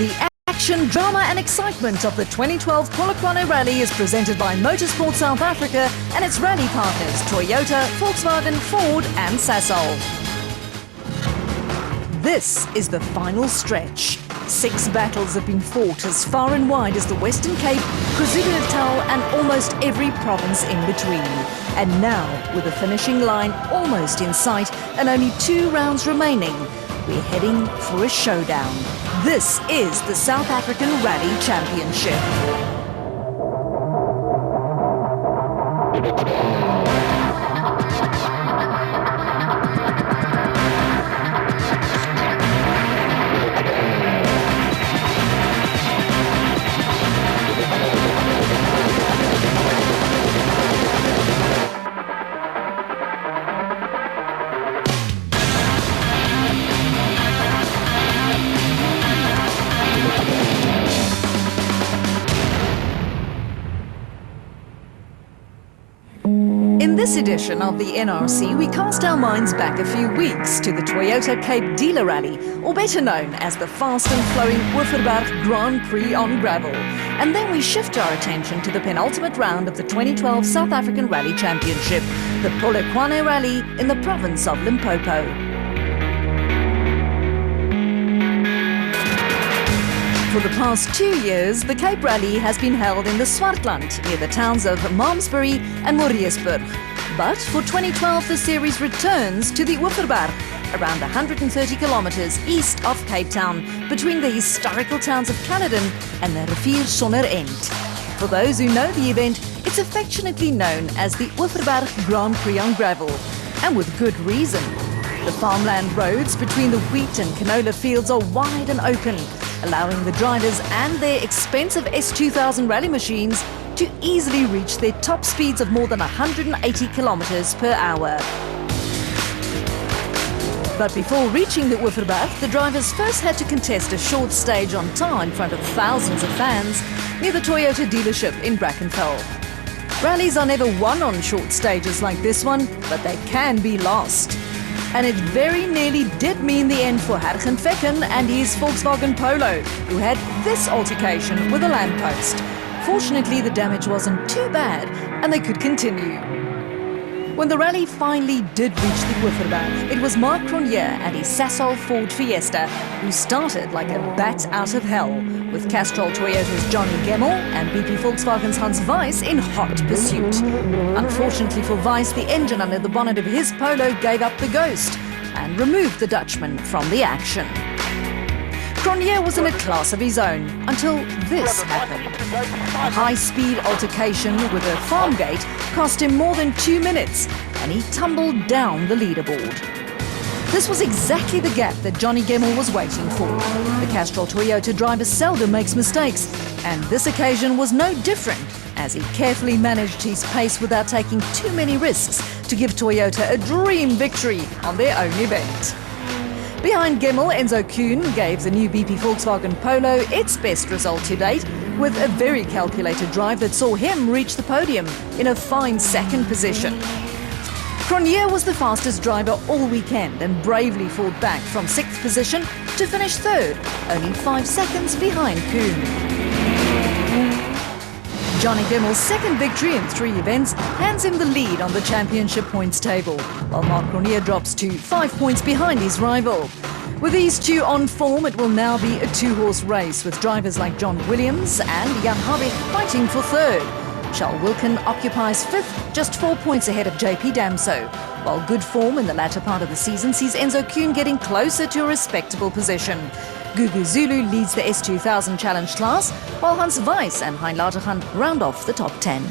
The action, drama and excitement of the 2012 Polokwane Rally is presented by Motorsport South Africa and its rally partners Toyota, Volkswagen, Ford and Sasol. This is the final stretch. 6 battles have been fought as far and wide as the Western Cape, KwaZulu-Natal and almost every province in between. And now, with the finishing line almost in sight and only 2 rounds remaining, we're heading for a showdown. This is the South African Rally Championship. In this edition of the NRC, we cast our minds back a few weeks to the Toyota Cape Dealer Rally, or better known as the fast and flowing Woeferberg Grand Prix on gravel. And then we shift our attention to the penultimate round of the 2012 South African Rally Championship, the Polokwane Rally in the province of Limpopo. For the past 2 years, the Cape Rally has been held in the Swartland, near the towns of Malmesbury and Maritzburg. But for 2012, the series returns to the Woeferberg, around 130 kilometers east of Cape Town, between the historical towns of Caledon and the Rivier Sonder End. For those who know the event, it's affectionately known as the Woeferberg Grand Prix on gravel, and with good reason. The farmland roads between the wheat and canola fields are wide and open, allowing the drivers and their expensive S2000 rally machines to easily reach their top speeds of more than 180 kilometers per hour. But before reaching the Woeferberg, the drivers first had to contest a short stage on tar in front of thousands of fans near the Toyota dealership in Brackenfell. Rallies are never won on short stages like this one, but they can be lost. And it very nearly did mean the end for Hergen Fecken and his Volkswagen Polo, who had this altercation with a lamppost. Fortunately, the damage wasn't too bad and they could continue. When the rally finally did reach the Woeferberg, it was Mark Cronje and his Sasol Ford Fiesta who started like a bat out of hell, with Castrol Toyota's Johnny Gemmell and BP Volkswagen's Hans Weiss in hot pursuit. Unfortunately for Weiss, the engine under the bonnet of his Polo gave up the ghost and removed the Dutchman from the action. Cronje was in a class of his own until this happened. A high-speed altercation with a farm gate cost him more than 2 minutes and he tumbled down the leaderboard. This was exactly the gap that Johnny Gemmell was waiting for. The Castrol Toyota driver seldom makes mistakes, and this occasion was no different, as he carefully managed his pace without taking too many risks to give Toyota a dream victory on their own event. Behind Gemmell, Enzo Kuhn gave the new BP Volkswagen Polo its best result to date, with a very calculated drive that saw him reach the podium in a fine second position. Cronje was the fastest driver all weekend and bravely fought back from 6th position to finish 3rd, only 5 seconds behind Kuhn. Johnny Gemmell's second victory in 3 events hands him the lead on the championship points table, while Mark Cronje drops to 5 points behind his rival. With these two on form, it will now be a 2-horse race with drivers like John Williams and Jan Habig fighting for 3rd. Charles Wilkin occupies 5th, just 4 points ahead of JP Damso, while good form in the latter part of the season sees Enzo Kuhn getting closer to a respectable position. Gugu Zulu leads the S2000 Challenge class, while Hans Weiss and Hein Latergan round off the top 10.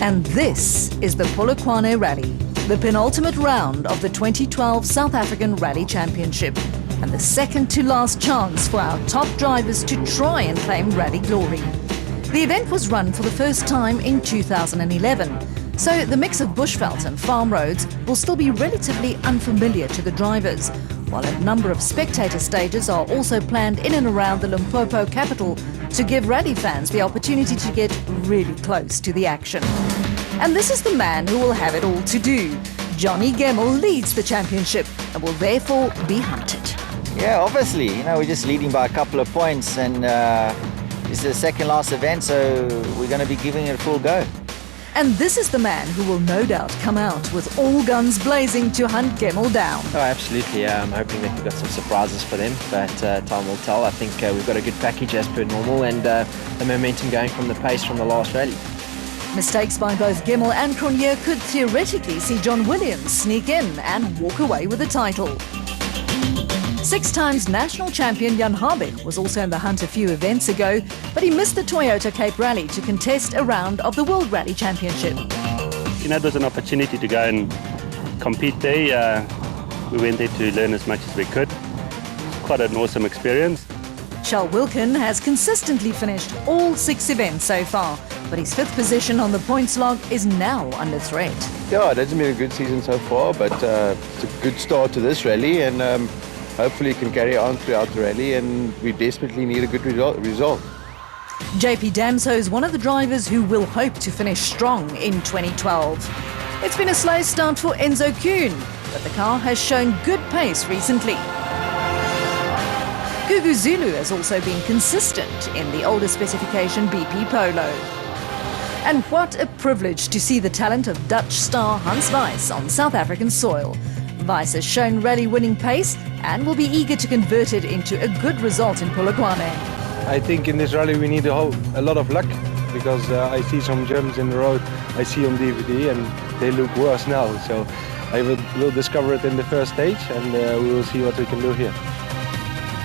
And this is the Polokwane Rally, the penultimate round of the 2012 South African Rally Championship, and the second to last chance for our top drivers to try and claim rally glory. The event was run for the first time in 2011, so the mix of bushveld and farm roads will still be relatively unfamiliar to the drivers, while a number of spectator stages are also planned in and around the Limpopo capital to give rally fans the opportunity to get really close to the action. And this is the man who will have it all to do. Johnny Gemmell leads the championship and will therefore be hunted. Yeah, obviously, we're just leading by a couple of points, and it's the second last event, so we're going to be giving it a full go. And this is the man who will no doubt come out with all guns blazing to hunt Gemmell down. Oh, absolutely. I'm hoping that we've got some surprises for them, but time will tell. I think we've got a good package as per normal, and the momentum going from the pace from the last rally. Mistakes by both Gemmell and Cronje could theoretically see John Williams sneak in and walk away with the title. 6 times national champion Jan Habig was also in the hunt a few events ago, but he missed the Toyota Cape Rally to contest a round of the World Rally Championship. It was an opportunity to go and compete there. We went there to learn as much as we could. Quite an awesome experience. Charles Wilkin has consistently finished all 6 events so far, but his 5th position on the points log is now under threat. Yeah, it hasn't been a good season so far, but it's a good start to this rally, and hopefully it can carry on throughout the rally, and we desperately need a good result. JP Damso is one of the drivers who will hope to finish strong in 2012. It's been a slow start for Enzo Kuhn, but the car has shown good pace recently. Gugu Zulu has also been consistent in the older specification BP Polo. And what a privilege to see the talent of Dutch star Hans Weiss on South African soil. Weiss has shown rally-winning pace and will be eager to convert it into a good result in Polokwane. I think in this rally we need a lot of luck, because I see some jumps in the road I see on DVD and they look worse now. So I will discover it in the first stage, and we will see what we can do here.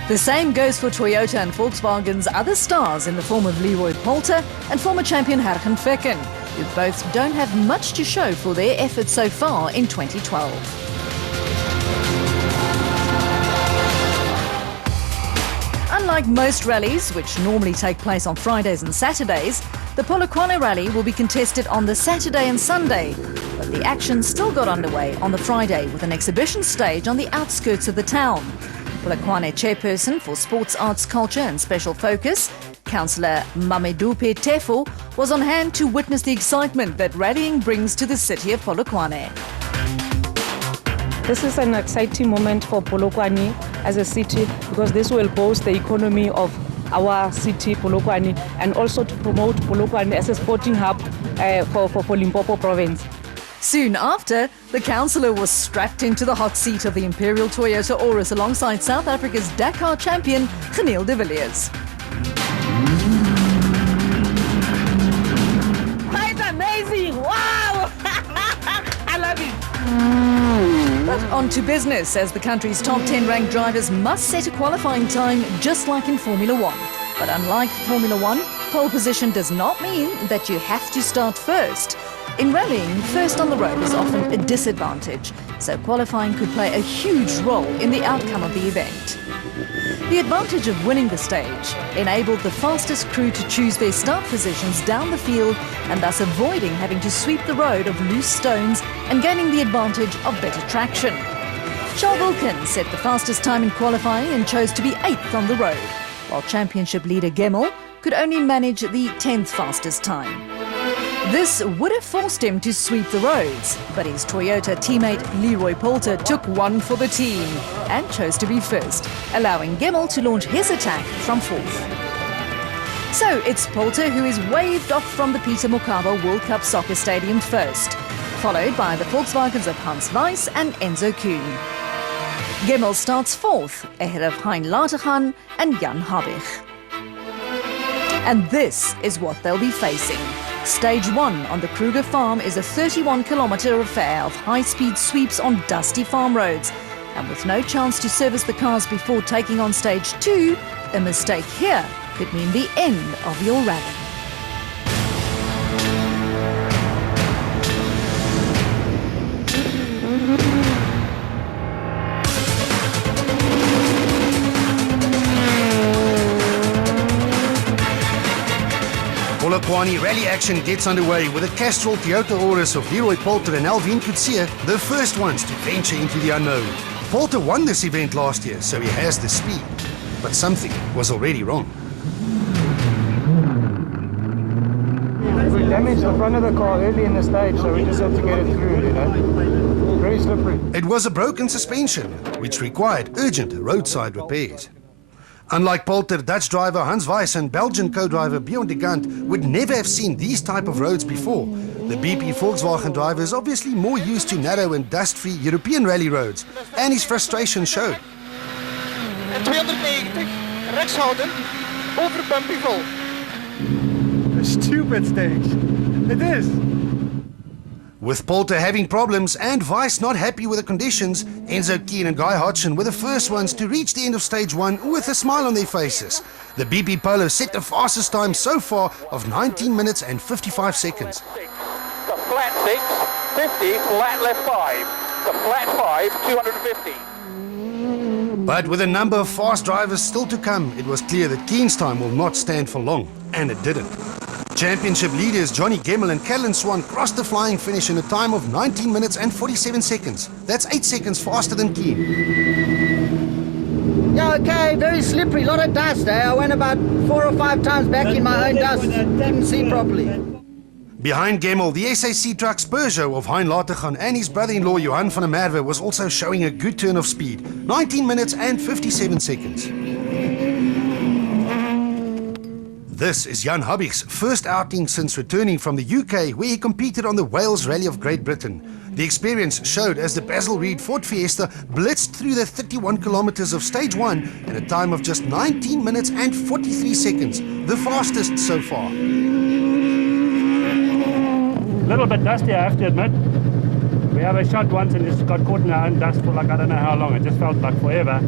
The same goes for Toyota and Volkswagen's other stars in the form of Leroy Polter and former champion Hergen Fecken, who both don't have much to show for their efforts so far in 2012. Unlike most rallies, which normally take place on Fridays and Saturdays, the Polokwane Rally will be contested on the Saturday and Sunday, but the action still got underway on the Friday with an exhibition stage on the outskirts of the town. Polokwane chairperson for Sports, Arts, Culture and Special Focus, Councillor Mamedupe Tefo, was on hand to witness the excitement that rallying brings to the city of Polokwane. This is an exciting moment for Polokwane as a city, because this will boost the economy of our city, Polokwane, and also to promote Polokwane as a sporting hub for Limpopo province. Soon after, the councillor was strapped into the hot seat of the Imperial Toyota Auris alongside South Africa's Dakar champion, Geniel de Villiers. It's amazing! Wow! I love it! But on to business, as the country's top 10 ranked drivers must set a qualifying time just like in Formula One. But unlike Formula One, pole position does not mean that you have to start first. In rallying, first on the road is often a disadvantage, so qualifying could play a huge role in the outcome of the event. The advantage of winning the stage enabled the fastest crew to choose their start positions down the field, and thus avoiding having to sweep the road of loose stones and gaining the advantage of better traction. Charles Wilkin set the fastest time in qualifying and chose to be 8th on the road, while championship leader Gemmell could only manage the 10th fastest time. This would have forced him to sweep the roads, but his Toyota teammate Leroy Polter took one for the team and chose to be first, allowing Gemmell to launch his attack from 4th. So it's Polter who is waved off from the Peter Mokaba World Cup Soccer Stadium first, followed by the Volkswagens of Hans Weiss and Enzo Kuhn. Gemmell starts 4th, ahead of Hein Lateghan and Jan Habig. And this is what they'll be facing. Stage 1 on the Kruger farm is a 31-kilometre affair of high-speed sweeps on dusty farm roads. And with no chance to service the cars before taking on Stage 2, a mistake here could mean the end of your rally. Polokwane Rally action gets underway with a Castrol Toyota Auris of Leroy Polter and Alvin Kutsia, the first ones to venture into the unknown. Polter won this event last year, so he has the speed. But something was already wrong. damaged the front of the car early in the stage, so we just had to get it through, you know. Very slippery. It was a broken suspension, which required urgent roadside repairs. Unlike Polter, Dutch driver Hans Weiss and Belgian co-driver Bjorn de Gant would never have seen these type of roads before. The BP Volkswagen driver is obviously more used to narrow and dust-free European rally roads, and his frustration showed. En 290, rechts houden, over Bumpyville. A stupid stage. It is. With Polter having problems and Weiss not happy with the conditions, Enzo Keen and Guy Hodgson were the first ones to reach the end of stage 1 with a smile on their faces. The BP Polo set the fastest time so far of 19 minutes and 55 seconds. The flat 6, 50, flat left 5. The flat 5, 250. But with a number of fast drivers still to come, it was clear that Keen's time will not stand for long, and it didn't. Championship leaders Johnny Gemmell and Callan Swan crossed the flying finish in a time of 19 minutes and 47 seconds. That's 8 seconds faster than Keen. Yeah, okay, very slippery, lot of dust. I went about 4 or 5 times back in my own dust, didn't see properly. Behind Gemmell, the SAC trucks Peugeot of Hein Latergan and his brother-in-law Johan van der Merwe was also showing a good turn of speed, 19 minutes and 57 seconds. This is Jan Habig's first outing since returning from the UK, where he competed on the Wales Rally of Great Britain. The experience showed as the Basil Reed Ford Fiesta blitzed through the 31 kilometers of stage 1 in a time of just 19 minutes and 43 seconds, the fastest so far. A little bit dusty, I have to admit. We have a shot once and just got caught in our own dust for like I don't know how long. It just felt like forever.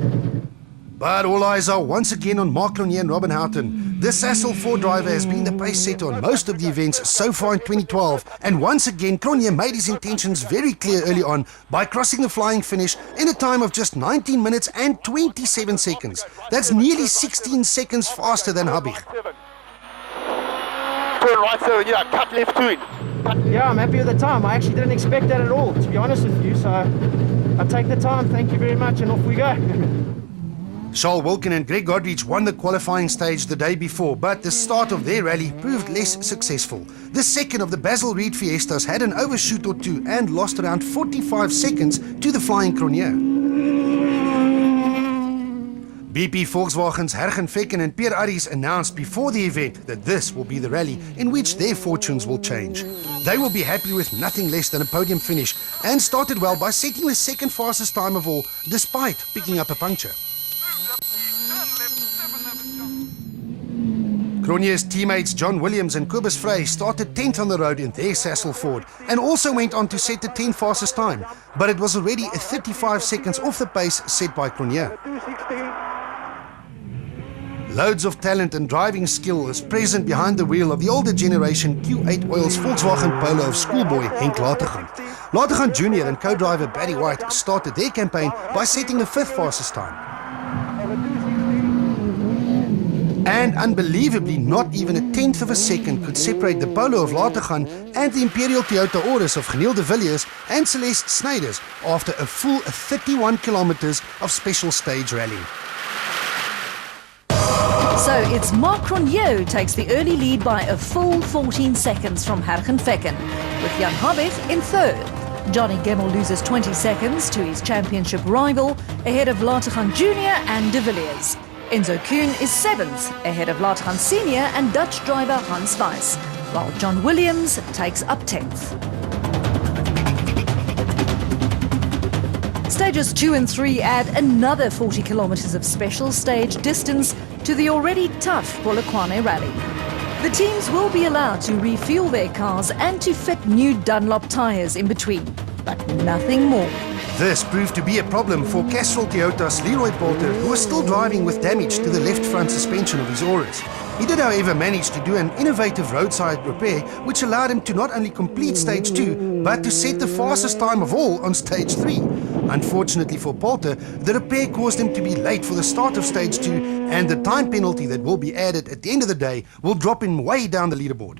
But all eyes are once again on Mark Cronier and Robin Houghton. This Sassel Ford driver has been the pace setter on most of the events so far in 2012, and once again Cronier made his intentions very clear early on by crossing the flying finish in a time of just 19 minutes and 27 seconds. That's nearly 16 seconds faster than Habig. Turn right 7, yeah, cut left 2 in. Yeah, I'm happy with the time. I actually didn't expect that at all, to be honest with you, so I take the time, thank you very much, and off we go. Charles Wilkin and Greg Godrich won the qualifying stage the day before, but the start of their rally proved less successful. The second of the Basil Reed Fiestas had an overshoot or two and lost around 45 seconds to the flying Cronier. BP Volkswagen's Hergen Vekken and Pierre Arries announced before the event that this will be the rally in which their fortunes will change. They will be happy with nothing less than a podium finish and started well by setting the second fastest time of all, despite picking up a puncture. Cronier's teammates John Williams and Cobus Frey started 10th on the road in their Sassel Ford and also went on to set the 10th fastest time, but it was already 35 seconds off the pace set by Cronier. Loads of talent and driving skill is present behind the wheel of the older generation Q8 Oils Volkswagen Polo of schoolboy Henk Latergan. Latergan Jr. and co-driver Barry White started their campaign by setting the 5th fastest time. And unbelievably, not even a 10th of a second could separate the Polo of Latergan and the Imperial Toyota Auris of Geniel de Villiers and Celeste Snyders after a full 31 kilometers of special stage rally. So it's Mark Cronier who takes the early lead by a full 14 seconds from Hergen Vekken, with Jan Habig in 3rd. Johnny Gemmell loses 20 seconds to his championship rival, ahead of Latergan Jr. and de Villiers. Enzo Kuhn is 7th, ahead of Latergan Senior and Dutch driver Hans Weiss, while John Williams takes up 10th. Stages 2 and 3 add another 40 kilometers of special stage distance to the already tough Polokwane Rally. The teams will be allowed to refuel their cars and to fit new Dunlop tyres in between, but nothing more. This proved to be a problem for Castrol Toyota's Leroy Polter, who was still driving with damage to the left front suspension of his Auris. He did, however, manage to do an innovative roadside repair, which allowed him to not only complete stage 2, but to set the fastest time of all on stage 3. Unfortunately for Polter, the repair caused him to be late for the start of stage 2, and the time penalty that will be added at the end of the day will drop him way down the leaderboard.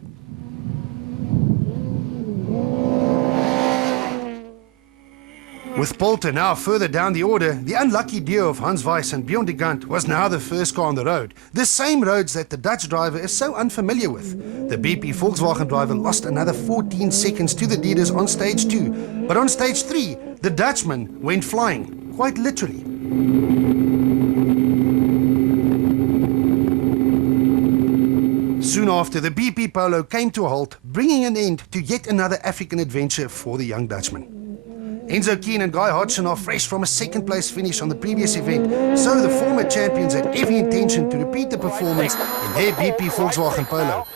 With Poulter now further down the order, the unlucky duo of Hans Weiss and Bjorn de Gant was now the first car on the road. The same roads that the Dutch driver is so unfamiliar with. The BP Volkswagen driver lost another 14 seconds to the leaders on stage 2. But on stage 3, the Dutchman went flying, quite literally. Soon after, the BP Polo came to a halt, bringing an end to yet another African adventure for the young Dutchman. Enzo Keen and Guy Hodgson are fresh from a second place finish on the previous event, so the former champions had every intention to repeat the performance in their BP Volkswagen Polo.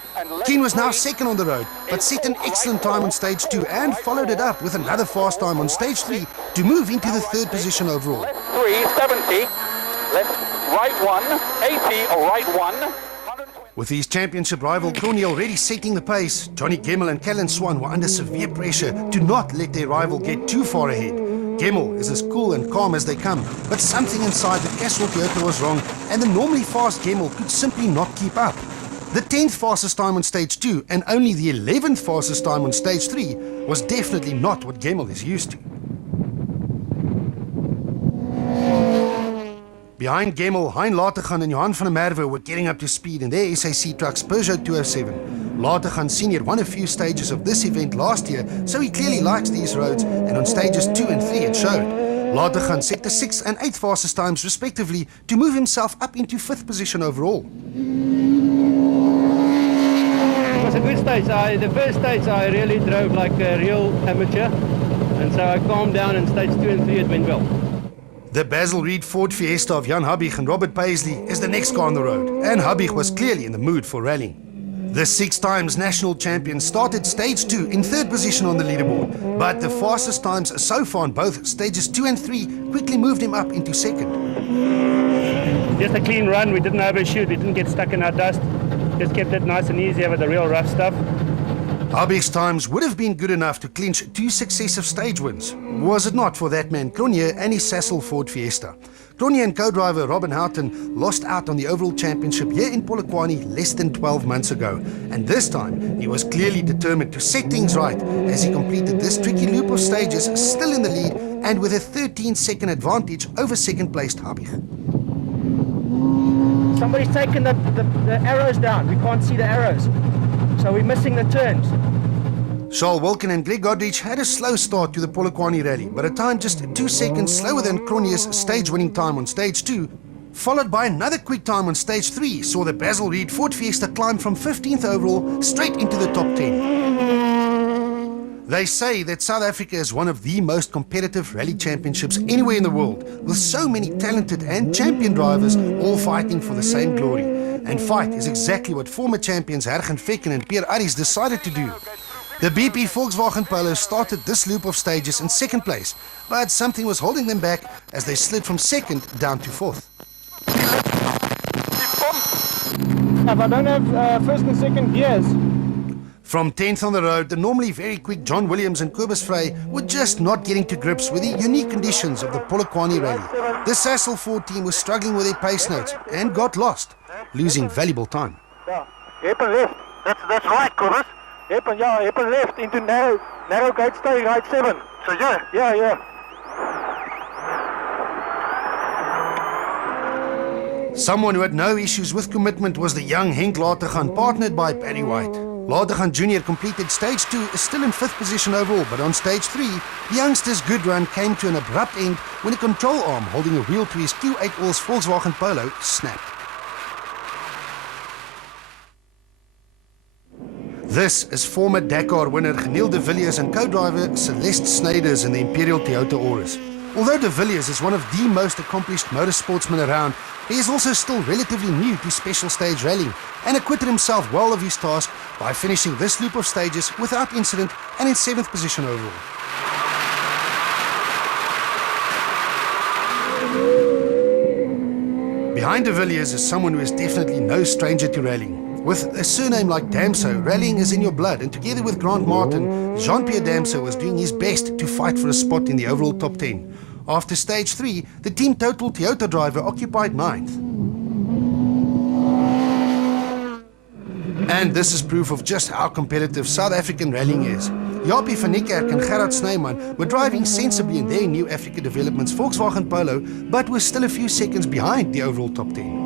Keen was now second on the road, but set an excellent time on stage 2 and followed it up with another fast time on stage 3 to move into the third position overall. Left 3, 70, left, right 1, 80, right 1. With his championship rival Crony already setting the pace, Johnny Gemmel and Callan Swan were under severe pressure to not let their rival get too far ahead. Gemmel is as cool and calm as they come, but something inside the Castrol Toyota was wrong, and the normally fast Gemmel could simply not keep up. The 10th fastest time on stage 2 and only the 11th fastest time on stage 3 was definitely not what Gemmel is used to. Behind Gemmel, Hein Lategan and Johan van der Merwe were getting up to speed in their SAC trucks Peugeot 207. Lategan Senior won a few stages of this event last year, so he clearly likes these roads, and on stages 2 and 3 it showed. Lategan set the 6th and 8th fastest times respectively to move himself up into 5th position overall. It was a good stage. The first stage I really drove like a real amateur, and so I calmed down, and stage 2 and 3 it went well. The Basil Reed Ford Fiesta of Jan Habig and Robert Paisley is the next car on the road, and Habig was clearly in the mood for rallying. The 6 times national champion started stage 2 in 3rd position on the leaderboard, but the fastest times so far on both stages 2 and 3 quickly moved him up into 2nd. Just a clean run, we didn't overshoot, we didn't get stuck in our dust, just kept it nice and easy over the real rough stuff. Habig's times would have been good enough to clinch 2 successive stage wins, was it not for that man Cronje and his Sassel Ford Fiesta. Cronje and co-driver Robin Houghton lost out on the overall championship here in Polokwane less than 12 months ago, and this time he was clearly determined to set things right as he completed this tricky loop of stages still in the lead and with a 13-second advantage over second-placed Habig. Somebody's taken the arrows down. We can't see the arrows. So we're missing the turns. Charles Wilken and Greg Godrich had a slow start to the Polokwane Rally, but a time just 2 seconds slower than Cronje's stage-winning time on stage 2, followed by another quick time on stage 3, saw the Basil Reed Ford Fiesta climb from 15th overall straight into the top 10. They say that South Africa is one of the most competitive rally championships anywhere in the world, with so many talented and champion drivers all fighting for the same glory. And fight is exactly what former champions Hergen Vekken and Pierre Arries decided to do. The BP Volkswagen Polo started this loop of stages in 2nd place, but something was holding them back as they slid from 2nd down to 4th. If I don't have 1st and 2nd gears. From 10th on the road, the normally very quick John Williams and Kobus Frey were just not getting to grips with the unique conditions of the Polokwane Rally. The Sassel Ford team was struggling with their pace notes and got lost, losing valuable time. Yeah, happen left. That's right, Kobus. Happen left into narrow gate stay, right 7. So yeah. Someone who had no issues with commitment was the young Henk Lategan, partnered by Barry White. Lategan Jr. completed stage 2, is still in 5th position overall, but on stage 3, the youngster's good run came to an abrupt end when a control arm holding a wheel to his Q8 Alls Volkswagen Polo snapped. This is former Dakar winner Geniel de Villiers and co-driver Celeste Snyders in the Imperial Toyota Auris. Although de Villiers is one of the most accomplished motorsportsmen around, he is also still relatively new to special stage rallying and acquitted himself well of his task by finishing this loop of stages without incident and in 7th position overall. Behind de Villiers is someone who is definitely no stranger to rallying. With a surname like Damso, rallying is in your blood, and together with Grant Martin, Jean-Pierre Damso was doing his best to fight for a spot in the overall top 10. After stage 3, the team total Toyota driver occupied 9th. And this is proof of just how competitive South African rallying is. Japie van Niekerk and Gerard Snyman were driving sensibly in their new Africa Developments Volkswagen Polo, but were still a few seconds behind the overall top 10.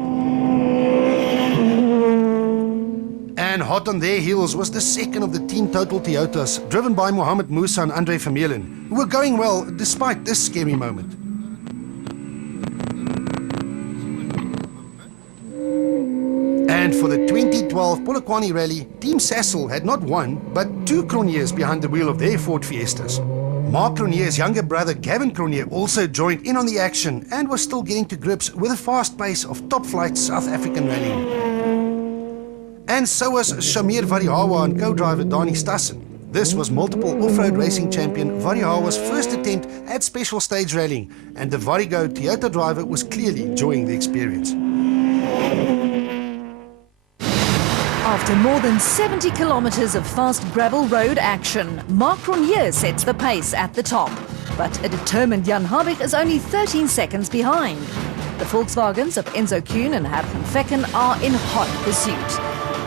And hot on their heels was the second of the Team Total Toyotas, driven by Mohamed Musa and Andre Vermeulen, who were going well despite this scary moment. And for the 2012 Polokwane Rally, Team Sassel had not one, but 2 Cronjes behind the wheel of their Ford Fiestas. Mark Cronje's younger brother Gavin Cronje also joined in on the action and was still getting to grips with the fast pace of top-flight South African rallying. And so was Shamir Varihawa and co-driver Dani Stassen. This was multiple off-road racing champion Varihawa's first attempt at special stage rallying, and the Varigo Toyota driver was clearly enjoying the experience. After more than 70 kilometers of fast gravel road action, Mark Cronje sets the pace at the top. But a determined Jan Habig is only 13 seconds behind. The Volkswagens of Enzo Kuhn and Hergen Fecken are in hot pursuit.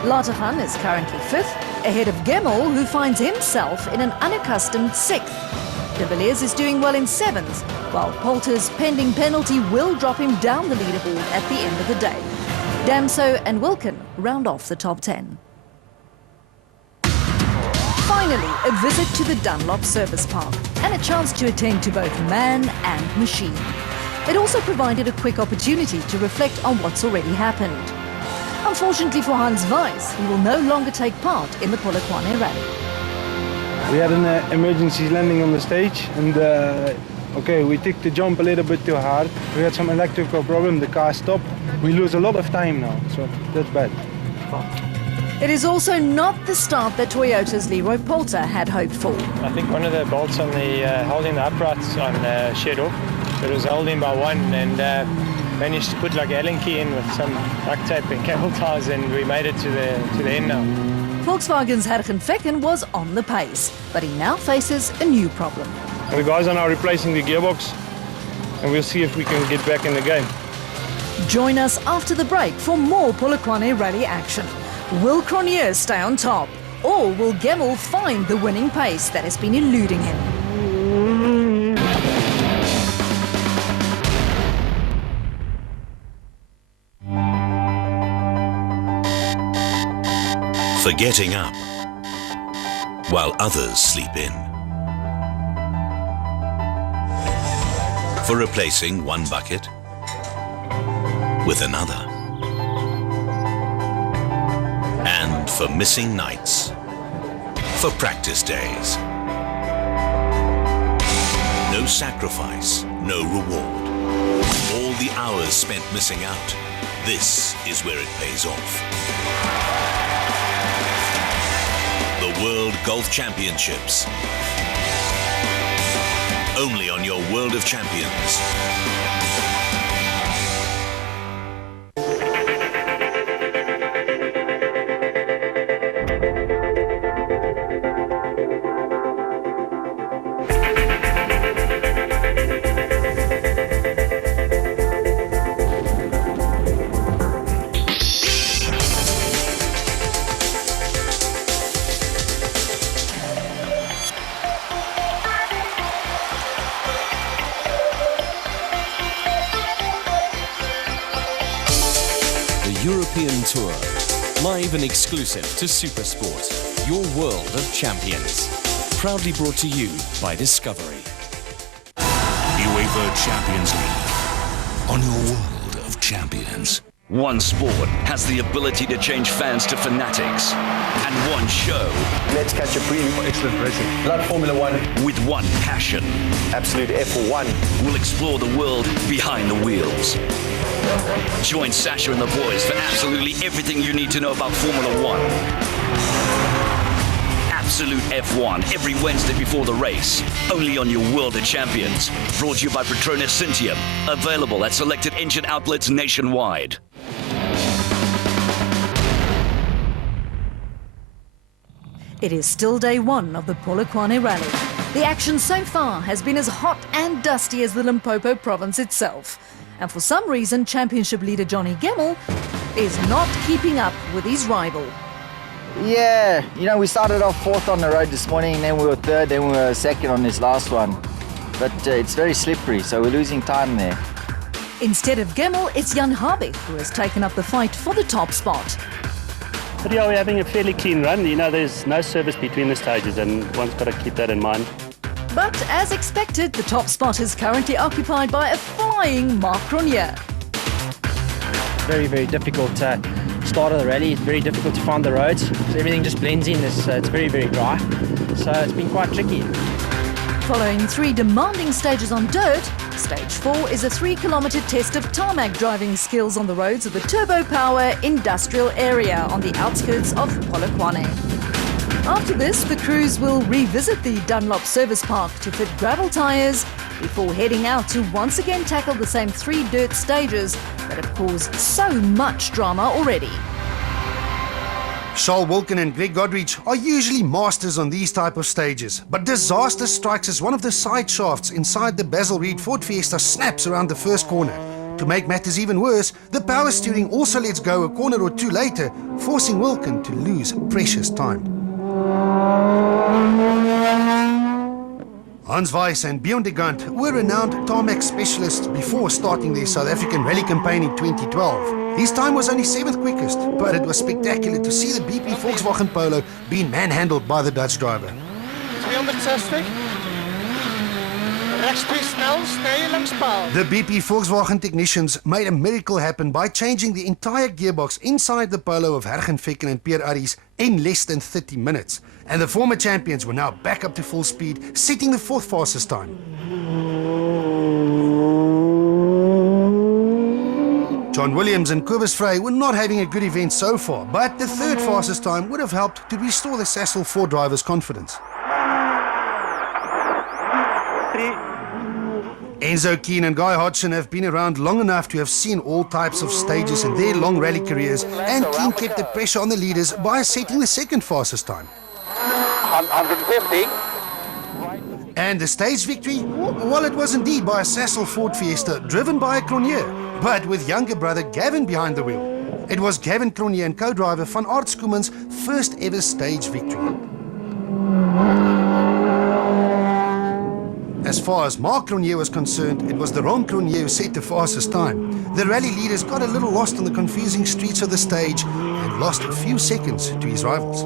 Lateghan is currently 5th, ahead of Gemmel, who finds himself in an unaccustomed 6th. De Villiers is doing well in 7th, while Poulter's pending penalty will drop him down the leaderboard at the end of the day. Damso and Wilkin round off the top 10. Finally, a visit to the Dunlop Service Park and a chance to attend to both man and machine. It also provided a quick opportunity to reflect on what's already happened. Unfortunately for Hans Weiss, he will no longer take part in the Polokwane Rally. We had an emergency landing on the stage, and okay, we took the jump a little bit too hard. We had some electrical problem, the car stopped. We lose a lot of time now, so that's bad. It is also not the start that Toyota's Leroy Poulter had hoped for. I think one of the bolts on the holding the uprights on shed off. It was holding by one, and managed to put like an Allen key in with some duct tape and cable ties, and we made it to the end now. Volkswagen's Hergen Fecken was on the pace, but he now faces a new problem. And the guys are now replacing the gearbox, and we'll see if we can get back in the game. Join us after the break for more Polokwane Rally action. Will Cronje stay on top, or will Gemmel find the winning pace that has been eluding him? For getting up while others sleep in. For replacing one bucket with another. And for missing nights. For practice days. No sacrifice, no reward. All the hours spent missing out. This is where it pays off. The World Golf Championships. Only on your World of Champions. European Tour, live and exclusive to Supersport, your world of champions. Proudly brought to you by Discovery. UEFA Champions League, on your world of champions. One sport has the ability to change fans to fanatics. And one show. Let's catch a preview for excellent racing. Love Formula One. With one passion. Absolute F1. We'll explore the world behind the wheels. Join Sasha and the boys for absolutely everything you need to know about Formula One. Absolute F1 every Wednesday before the race. Only on your World of Champions. Brought to you by Petronas Syntium. Available at selected engine outlets nationwide. It is still day one of the Polokwane Rally. The action so far has been as hot and dusty as the Limpopo province itself. And for some reason, championship leader Johnny Gemmel is not keeping up with his rival. Yeah, you know, we started off fourth on the road this morning, then we were third, then we were second on this last one. But it's very slippery, so we're losing time there. Instead of Gemmel, it's Jan Habig who has taken up the fight for the top spot. But yeah, we're having a fairly clean run. You know, there's no service between the stages, and one's got to keep that in mind. But as expected, the top spot is currently occupied by a flying Mark Cronje. Very, very difficult start of the rally. It's very difficult to find the roads. Everything just blends in. It's very, very dry. So it's been quite tricky. Following 3 demanding stages on dirt, Stage 4 is a 3-kilometre test of tarmac driving skills on the roads of the Turbo Power industrial area on the outskirts of Polokwane. After this, the crews will revisit the Dunlop service park to fit gravel tyres before heading out to once again tackle the same 3 dirt stages that have caused so much drama already. Charles Wilken and Greg Godrich are usually masters on these type of stages, but disaster strikes as one of the side shafts inside the Basil Reed Ford Fiesta snaps around the first corner. To make matters even worse, the power steering also lets go a corner or 2 later, forcing Wilken to lose precious time. Hans Weiss and Bjorn de Gant were renowned tarmac specialists before starting their South African rally campaign in 2012. His time was only 7th quickest, but it was spectacular to see the BP Volkswagen Polo being manhandled by the Dutch driver. 260. Rechts 2 snel, snij langs paal. The BP Volkswagen technicians made a miracle happen by changing the entire gearbox inside the Polo of Hergenvecken and Pierre Arries in less than 30 minutes. And the former champions were now back up to full speed, setting the 4th fastest time. John Williams and Kobus Frey were not having a good event so far, but the 3rd fastest time would have helped to restore the Sasol 4 drivers' confidence. Enzo Keane and Guy Hodgson have been around long enough to have seen all types of stages in their long rally careers, and Keane kept the pressure on the leaders by setting the 2nd fastest time. 150. And the stage victory? Well, it was indeed by a Sasol Ford Fiesta driven by a Cronje, but with younger brother Gavin behind the wheel. It was Gavin Cronje and co-driver Van Aert Schoeman's first ever stage victory. As far as Mark Cronje was concerned, it was the wrong Cronje who set the fastest time. The rally leaders got a little lost on the confusing streets of the stage and lost a few seconds to his rivals.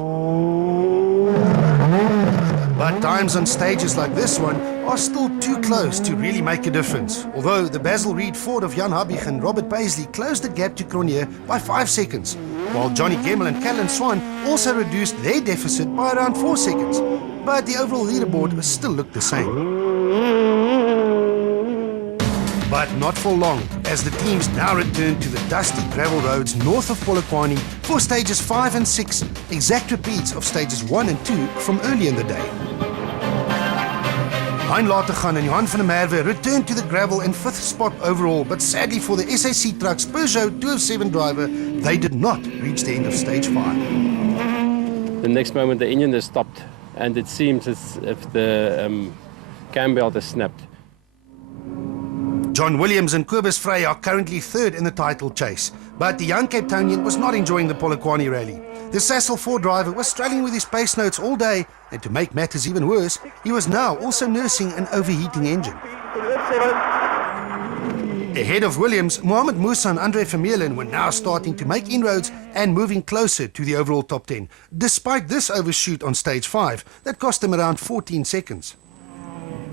But times on stages like this one are still too close to really make a difference. Although the Basil Reed Ford of Jan Habig and Robert Paisley closed the gap to Cronje by 5 seconds, while Johnny Gemmel and Callan Swan also reduced their deficit by around 4 seconds. But the overall leaderboard still looked the same. But not for long, as the teams now return to the dusty gravel roads north of Polokwane for stages 5 and 6, exact repeats of stages 1 and 2 from early in the day. Hein Latergan and Johan van der Merwe returned to the gravel in 5th spot overall, but sadly for the SAC Trucks Peugeot 207 driver, they did not reach the end of stage 5. The next moment the engine has stopped, and it seems as if the cam belt has snapped. John Williams and Kobus Frey are currently 3rd in the title chase, but the young Cape Townian was not enjoying the Polokwane Rally. The Sasol 4 driver was struggling with his pace notes all day, and to make matters even worse, he was now also nursing an overheating engine. Ahead of Williams, Mohamed Musa and Andre Vermeulen were now starting to make inroads and moving closer to the overall top 10, despite this overshoot on stage 5 that cost them around 14 seconds.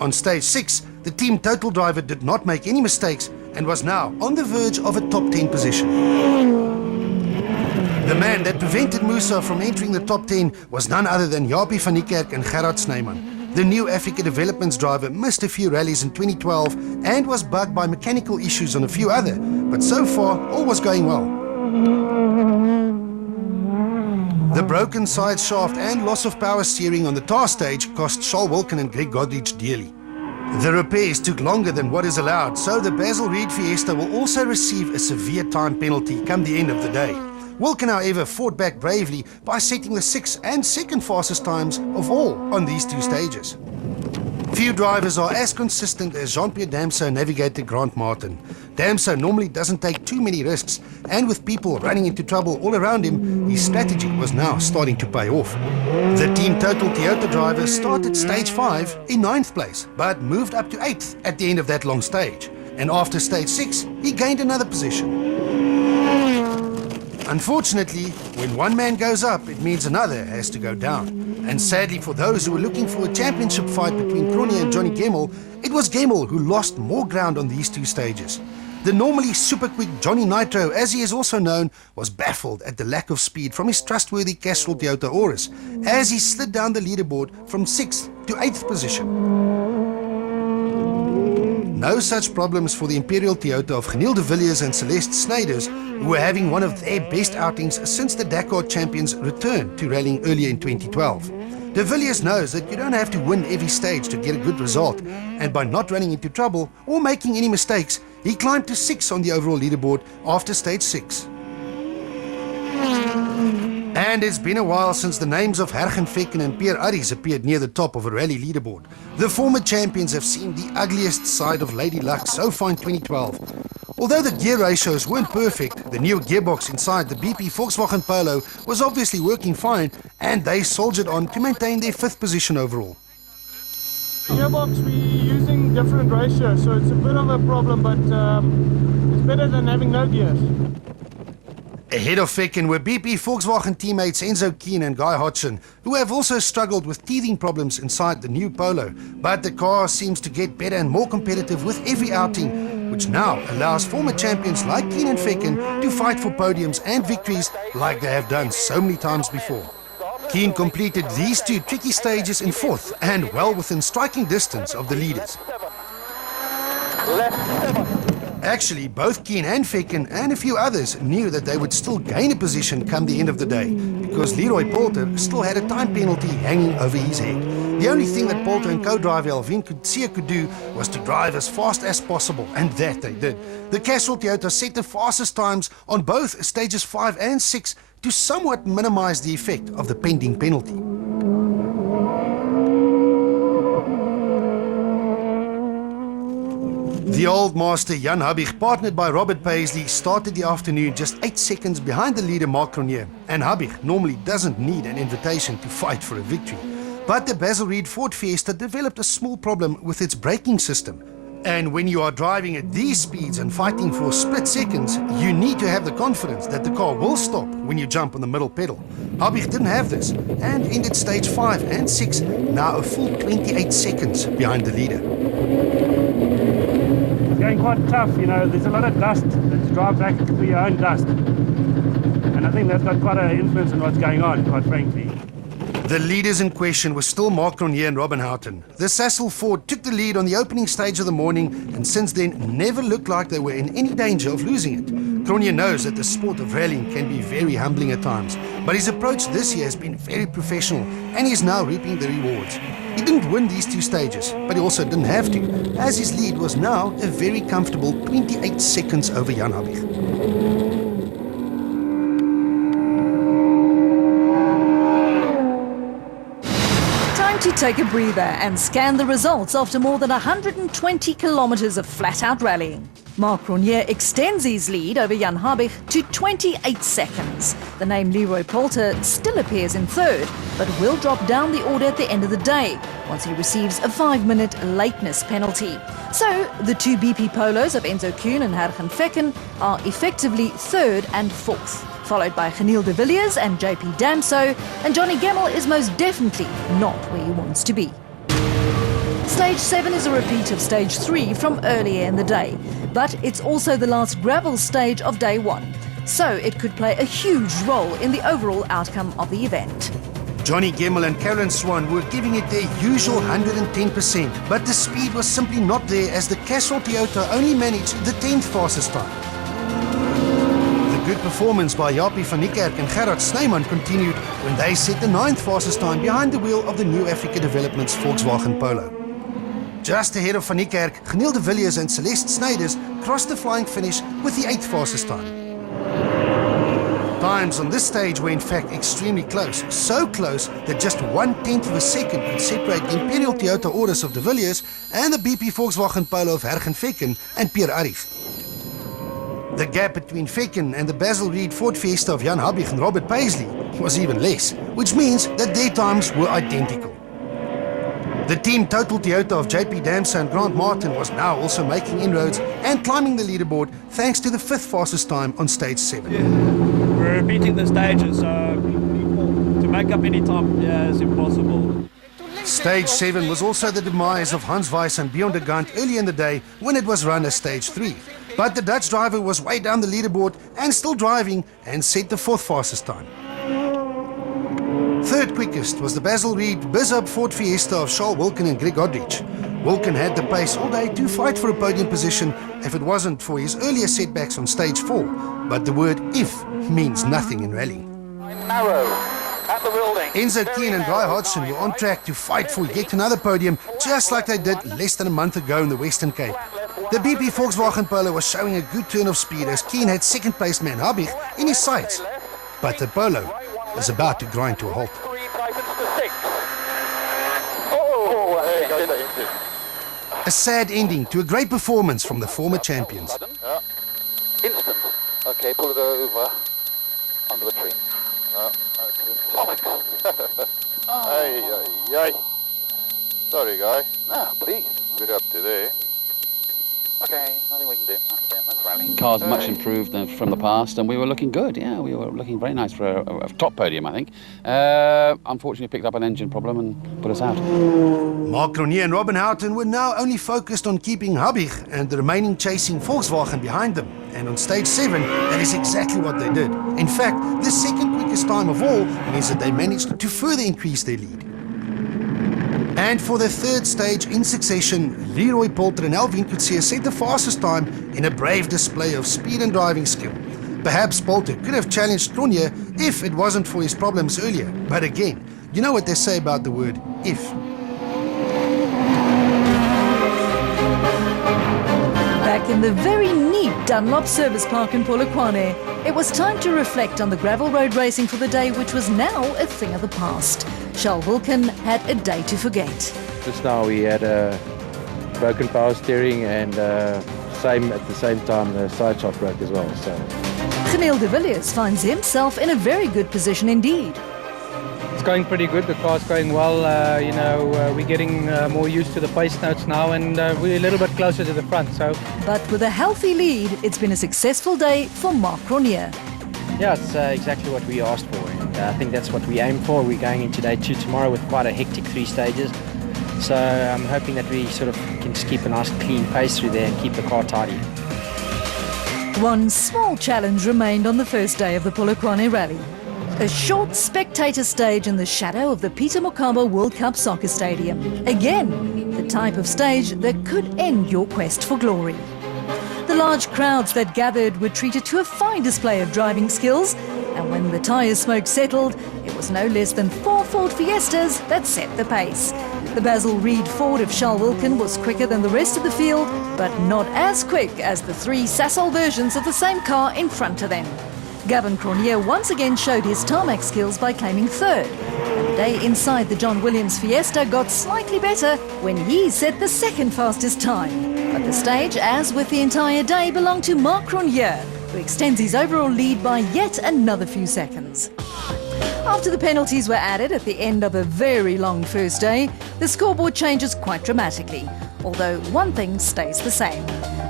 On stage 6, the team total driver did not make any mistakes and was now on the verge of a top 10 position. The man that prevented Musa from entering the top 10 was none other than Japie van Niekerk and Gerard Snyman. The new Africa Developments driver missed a few rallies in 2012 and was bugged by mechanical issues on a few other, but so far all was going well. The broken side shaft and loss of power steering on the tar stage cost Charles Wilken and Greg Godrich dearly. The repairs took longer than what is allowed, so the Basil Reed Fiesta will also receive a severe time penalty come the end of the day. Wilken, however, fought back bravely by setting the 6th and 2nd fastest times of all on these 2 stages. Few drivers are as consistent as Jean-Pierre Damso navigated Grant Martin. Damso normally doesn't take too many risks, and with people running into trouble all around him, his strategy was now starting to pay off. The Team Total Toyota driver started stage 5 in 9th place, but moved up to 8th at the end of that long stage. And after stage 6, he gained another position. Unfortunately, when one man goes up, it means another has to go down. And sadly for those who were looking for a championship fight between Cronje and Johnny Gemmel, it was Gemmel who lost more ground on these two stages. The normally super quick Johnny Nitro, as he is also known, was baffled at the lack of speed from his trustworthy Castrol Toyota Auris, as he slid down the leaderboard from 6th to 8th position. No such problems for the Imperial Toyota of Geniel de Villiers and Celeste Snyders, who were having one of their best outings since the Dakar champions returned to rallying earlier in 2012. De Villiers knows that you don't have to win every stage to get a good result, and by not running into trouble or making any mistakes, he climbed to 6 on the overall leaderboard after stage 6. And it's been a while since the names of Hergen Vekken and Pierre Arries appeared near the top of a rally leaderboard. The former champions have seen the ugliest side of Lady Luck so far in 2012. Although the gear ratios weren't perfect, the new gearbox inside the BP Volkswagen Polo was obviously working fine, and they soldiered on to maintain their 5th position overall. Gearbox, we're using different ratios, so it's a bit of a problem, but it's better than having no gears. Ahead of Vekken were BP Volkswagen teammates Enzo Keen and Guy Hodgson, who have also struggled with teething problems inside the new Polo. But the car seems to get better and more competitive with every outing, which now allows former champions like Keen and Vekken to fight for podiums and victories like they have done so many times before. Keen completed these two tricky stages in 4th and well within striking distance of the leaders. Actually, both Keen and Vekken and a few others knew that they would still gain a position come the end of the day, because Leroy Poulter still had a time penalty hanging over his head. The only thing that Poulter and co-driver Alvin could do was to drive as fast as possible, and that they did. The Castrol Toyota set the fastest times on both stages 5 and 6 to somewhat minimize the effect of the pending penalty. The old master Jan Habig, partnered by Robert Paisley, started the afternoon just 8 seconds behind the leader Mark Cronje, and Habig normally doesn't need an invitation to fight for a victory. But the Basil Reed Ford Fiesta developed a small problem with its braking system. And when you are driving at these speeds and fighting for split seconds, you need to have the confidence that the car will stop when you jump on the middle pedal. Habig didn't have this and ended stage 5 and 6, now a full 28 seconds behind the leader. Going quite tough, you know, there's a lot of dust to drive back through your own dust. And I think that's got quite an influence on what's going on, quite frankly. The leaders in question were still Mark Cronje and Robin Houghton. The Sassel Ford took the lead on the opening stage of the morning and since then never looked like they were in any danger of losing it. Cronje knows that the sport of rallying can be very humbling at times, but his approach this year has been very professional and he's now reaping the rewards. He didn't win these 2 stages, but he also didn't have to, as his lead was now a very comfortable 28 seconds over Jan Habig. To take a breather and scan the results after more than 120 kilometers of flat-out rallying. Mark Cronje extends his lead over Jan Habig to 28 seconds. The name Leroy Poulter still appears in 3rd, but will drop down the order at the end of the day, once he receives a 5-minute lateness penalty. So, the 2 BP Polos of Enzo Kuhn and Hergen Vekken are effectively 3rd and 4th. Followed by Geniel de Villiers and JP Damso, and Johnny Gemmel is most definitely not where he wants to be. Stage 7 is a repeat of stage 3 from earlier in the day, but it's also the last gravel stage of day 1, so it could play a huge role in the overall outcome of the event. Johnny Gemmel and Karen Swan were giving it their usual 110%, but the speed was simply not there as the Castrol Toyota only managed the 10th fastest time. Good performance by Japie van Niekerk and Gerard Snyman continued when they set the 9th fastest time behind the wheel of the New Africa Developments Volkswagen Polo. Just ahead of van Niekerk, Geniel de Villiers and Celeste Snyders crossed the flying finish with the 8th fastest time. Times on this stage were in fact extremely close, so close that just 1/10 of a second could separate the Imperial Toyota Auris of de Villiers and the BP Volkswagen Polo of Hergen Vecken and Pierre Arif. The gap between Vecken and the Basil Reed Ford Fiesta of Jan Habig and Robert Paisley was even less, which means that their times were identical. The team Total Toyota of JP Damso and Grant Martin was now also making inroads and climbing the leaderboard thanks to the 5th fastest time on stage 7. We're repeating the stages, so to make up any time is impossible. Stage 7 was also the demise of Hans Weiss and Bjorn de Gant early in the day when it was run as stage 3. But the Dutch driver was way down the leaderboard and still driving and set the 4th fastest time. Third quickest was the Basil Reed Bizhub Ford Fiesta of Charles Wilken and Greg Godrich. Wilken had the pace all day to fight for a podium position if it wasn't for his earlier setbacks on stage 4. But the word if means nothing in rallying. Narrow at the building. Enzo Keen and Guy Hodgson were on track to fight for yet another podium, just like they did less than a month ago in the Western Cape. The BP Volkswagen Polo was showing a good turn of speed as Keen had second place man Habig in his sights. But the Polo is about to grind to a halt. A sad ending to a great performance from the former champions. Instant. Okay, pull it over under the tree. Ay, ay, ay. Sorry, guy. No, please. Good up to there. Okay, nothing we can do. That's rallying. Cars are much improved from the past, and we were looking good. Yeah, we were looking very nice for a top podium, I think. Unfortunately, picked up an engine problem and put us out. Mark Cronier and Robin Houghton were now only focused on keeping Habig and the remaining chasing Volkswagen behind them. And on stage 7, that is exactly what they did. In fact, the second quickest time of all means that they managed to further increase their lead. And for the third stage in succession, Leroy Polter and Alvin Coetzee set the fastest time in a brave display of speed and driving skill. Perhaps Polter could have challenged Cronier if it wasn't for his problems earlier. But again, you know what they say about the word if. Back in the very neat Dunlop Service Park in Polokwane, it was time to reflect on the gravel road racing for the day, which was now a thing of the past. Charles Wilken had a day to forget. Just now we had a broken power steering and at the same time the side shaft broke as well. So Geniel de Villiers finds himself in a very good position indeed. It's going pretty good. The car's going well. We're getting more used to the pace notes now, and we're a little bit closer to the front. But with a healthy lead, it's been a successful day for Mark Cronier. Yeah, it's exactly what we asked for, and I think that's what we aim for. We're going into day 2 tomorrow with quite a hectic 3 stages. So I'm hoping that we sort of can just keep a nice clean pace through there and keep the car tidy. One small challenge remained on the first day of the Polokwane Rally. A short spectator stage in the shadow of the Peter Mokaba World Cup Soccer Stadium. Again, the type of stage that could end your quest for glory. The large crowds that gathered were treated to a fine display of driving skills, and when the tyre smoke settled, it was no less than 4 Ford Fiestas that set the pace. The Basil Reed Ford of Charles Wilken was quicker than the rest of the field, but not as quick as the 3 Sasol versions of the same car in front of them. Gavin Cronier once again showed his tarmac skills by claiming 3rd. And the day inside the John Williams Fiesta got slightly better when he set the 2nd fastest time. But the stage, as with the entire day, belonged to Mark Cronier, who extends his overall lead by yet another few seconds. After the penalties were added at the end of a very long first day, the scoreboard changes quite dramatically, although one thing stays the same.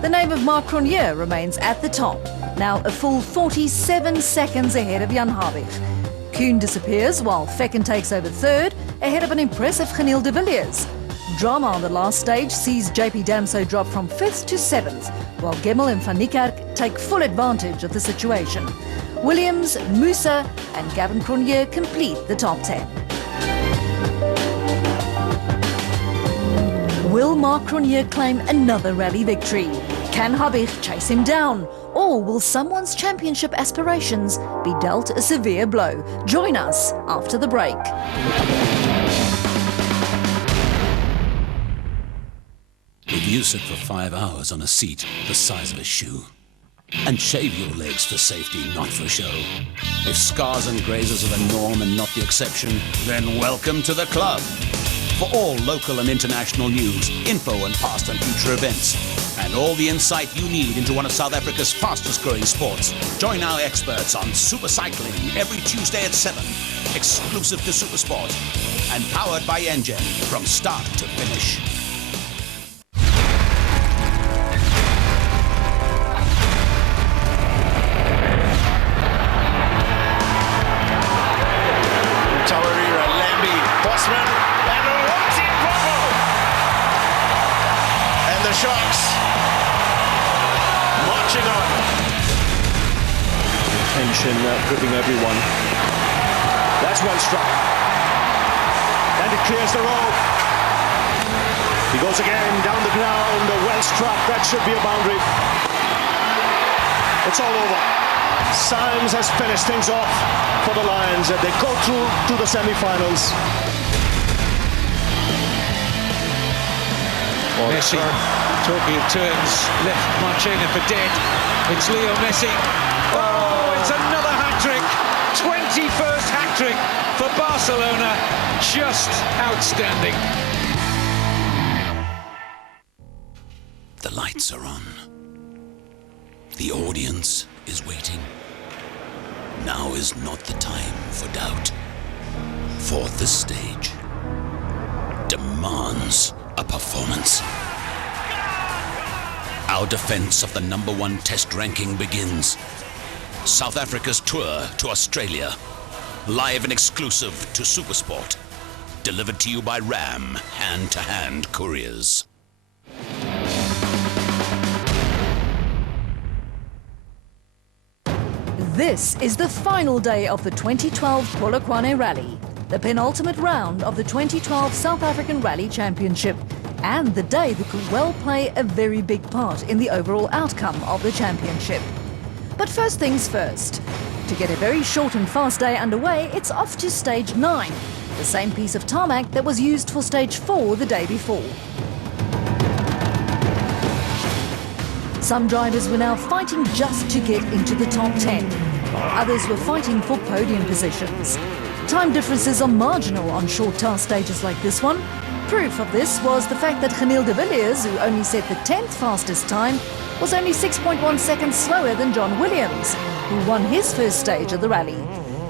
The name of Mark Cronier remains at the top, now a full 47 seconds ahead of Jan Habig. Kuhn disappears while Vecken takes over 3rd, ahead of an impressive Geniel de Villiers. Drama on the last stage sees JP Damso drop from 5th to 7th, while Gemmel and Van Niekerk take full advantage of the situation. Williams, Musa and Gavin Cronier complete the top 10. Will Mark Cronier claim another rally victory? Can Habig chase him down? Or will someone's championship aspirations be dealt a severe blow? Join us after the break. If you sit for 5 hours on a seat the size of a shoe, And shave your legs for safety, not for show. If scars and grazes are the norm and not the exception, then welcome to the club. For all local and international news, info and past and future events, and all the insight you need into one of South Africa's fastest growing sports, join our experts on super cycling every Tuesday at 7, exclusive to Supersport, and powered by Engine from start to finish. Sharks marching on. Tension gripping everyone. That's well struck. And it clears the road. He goes again down the ground. Well struck. That should be a boundary. It's all over. Symes has finished things off for the Lions. They go through to the semi-finals. Messi talking of turns, left Marchena for dead. It's Leo Messi. Oh, it's another hat-trick. 21st hat-trick for Barcelona. Just outstanding. The lights are on. The audience is waiting. Now is not the time for doubt. For the stage demands a performance. Our defense of the #1 test ranking begins. South Africa's tour to Australia. Live and exclusive to Supersport. Delivered to you by Ram hand-to-hand couriers. This is the final day of the 2012 Polokwane Rally, the penultimate round of the 2012 South African Rally Championship, and the day that could well play a very big part in the overall outcome of the championship. But first things first. To get a very short and fast day underway, it's off to stage 9, the same piece of tarmac that was used for stage 4 the day before. Some drivers were now fighting just to get into the top 10, while others were fighting for podium positions. Time differences are marginal on short task stages like this one. Proof of this was the fact that Geniel de Villiers, who only set the 10th fastest time, was only 6.1 seconds slower than John Williams, who won his first stage of the rally.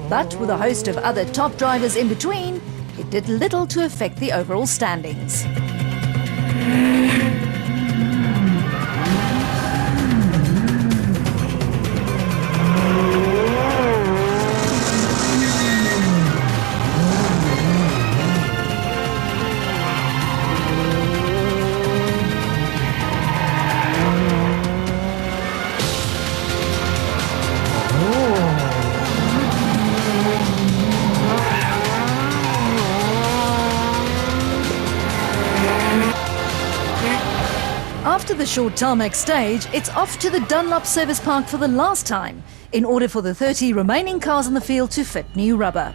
But with a host of other top drivers in between, it did little to affect the overall standings. After the short tarmac stage, it's off to the Dunlop Service Park for the last time, in order for the 30 remaining cars in the field to fit new rubber.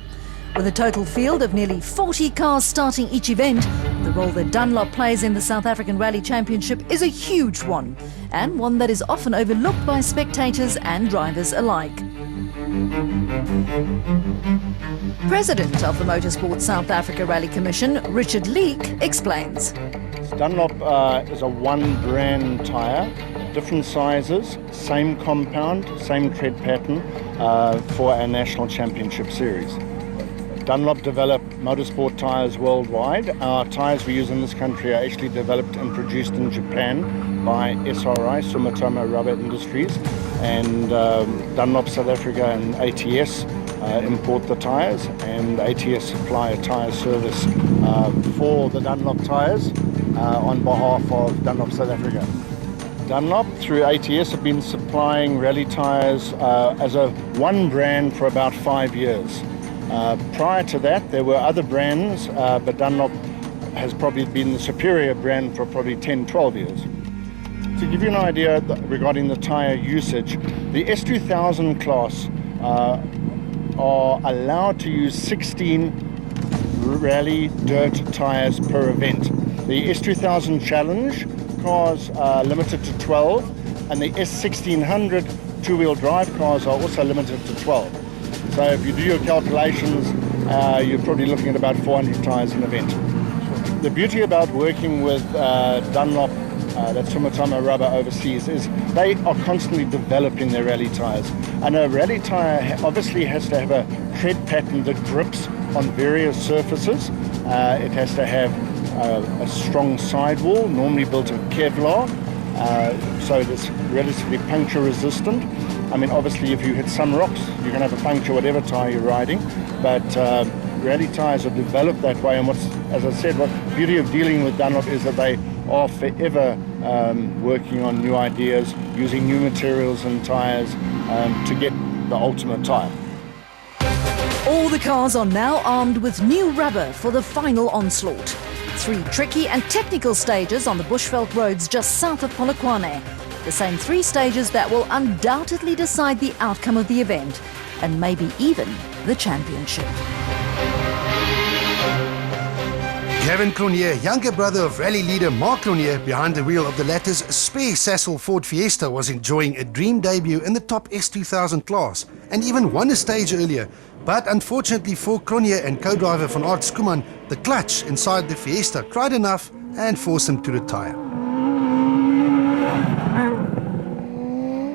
With a total field of nearly 40 cars starting each event, the role that Dunlop plays in the South African Rally Championship is a huge one, and one that is often overlooked by spectators and drivers alike. President of the Motorsport South Africa Rally Commission, Richard Leek, explains. Dunlop is a one-brand tyre, different sizes, same compound, same tread pattern for our National Championship Series. Dunlop developed motorsport tyres worldwide. Our tyres we use in this country are actually developed and produced in Japan by SRI, Sumitomo Rubber Industries, and Dunlop South Africa and ATS import the tyres, and ATS supply a tyre service for the Dunlop tyres on behalf of Dunlop South Africa. Dunlop through ATS have been supplying rally tyres as a one brand for about 5 years. Prior to that there were other brands, but Dunlop has probably been the superior brand for probably 10-12 years. To give you an idea regarding the tyre usage, the S2000 class are allowed to use 16 rally dirt tyres per event. The S2000 Challenge cars are limited to 12, and the S1600 two-wheel drive cars are also limited to 12. So if you do your calculations, you're probably looking at about 400 tyres an event. The beauty about working with Dunlop, that's Sumitomo Rubber overseas, is they are constantly developing their rally tyres. And a rally tyre obviously has to have a tread pattern that grips on various surfaces. It has to have a strong sidewall, normally built of Kevlar, so it's relatively puncture resistant. I mean, obviously if you hit some rocks, you can have a puncture whatever tyre you're riding, but rally tyres are developed that way. And what's, as I said, what the beauty of dealing with Dunlop is that they are forever working on new ideas, using new materials and tyres to get the ultimate tyre. All the cars are now armed with new rubber for the final onslaught. 3 tricky and technical stages on the bushveld roads just south of Polokwane. The same 3 stages that will undoubtedly decide the outcome of the event, and maybe even the championship. Gavin Cronje, younger brother of rally leader Mark Cronje, behind the wheel of the latter's spare Sasol Ford Fiesta, was enjoying a dream debut in the top S2000 class and even won a stage earlier. But unfortunately for Cronje and co-driver Van Aert Skuman, the clutch inside the Fiesta cried enough and forced him to retire.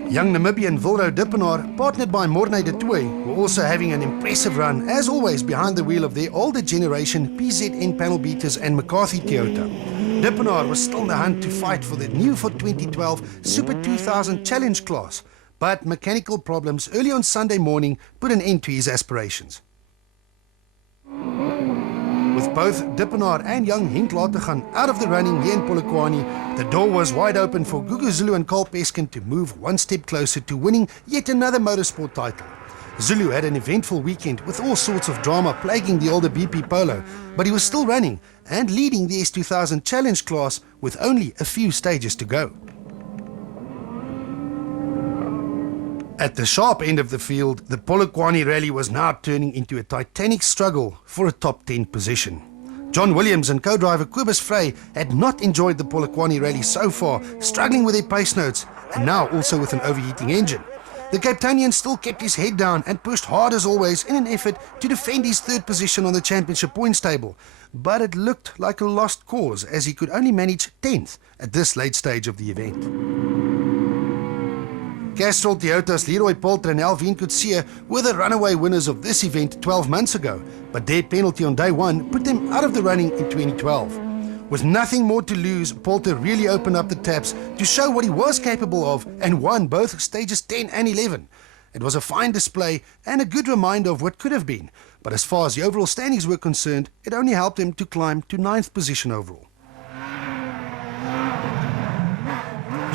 Young Namibian Wilro Dippenaar, partnered by Morne de Tooy, were also having an impressive run, as always behind the wheel of their older generation PZN panel beaters and McCarthy Toyota. Dippenaar was still in the hunt to fight for the new for 2012 Super 2000 Challenge class, but mechanical problems early on Sunday morning put an end to his aspirations. With both Dippenaar and young Henk Lategan out of the running here in Polokwane, the door was wide open for Gugu Zulu and Carl Peskin to move one step closer to winning yet another motorsport title. Zulu had an eventful weekend with all sorts of drama plaguing the older BP Polo, but he was still running and leading the S2000 Challenge class with only a few stages to go. At the sharp end of the field, the Polokwane Rally was now turning into a titanic struggle for a top 10 position. John Williams and co-driver Kobus Frey had not enjoyed the Polokwane Rally so far, struggling with their pace notes and now also with an overheating engine. The Cape Townian still kept his head down and pushed hard as always in an effort to defend his 3rd position on the championship points table, but it looked like a lost cause as he could only manage 10th at this late stage of the event. Castrol Toyota's Leroy Poulter and Alvin Coetzee were the runaway winners of this event 12 months ago, but their penalty on day 1 put them out of the running in 2012. With nothing more to lose, Poulter really opened up the taps to show what he was capable of and won both stages 10 and 11. It was a fine display and a good reminder of what could have been, but as far as the overall standings were concerned, it only helped him to climb to 9th position overall.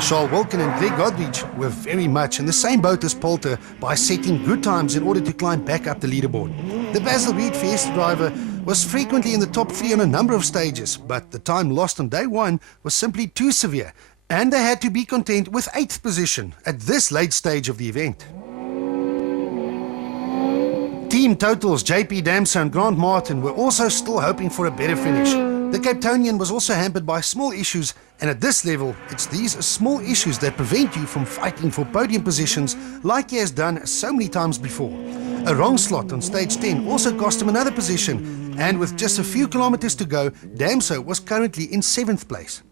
Charles Wilken and Greg Godrich were very much in the same boat as Poulter by setting good times in order to climb back up the leaderboard. The Basil Reed Fiesta driver was frequently in the top 3 on a number of stages, but the time lost on day 1 was simply too severe, and they had to be content with 8th position at this late stage of the event. Team totals JP Damso and Grant Martin were also still hoping for a better finish. The Cape Townian was also hampered by small issues, and at this level, it's these small issues that prevent you from fighting for podium positions like he has done so many times before. A wrong slot on stage 10 also cost him another position, and with just a few kilometers to go, Damso was currently in 7th place.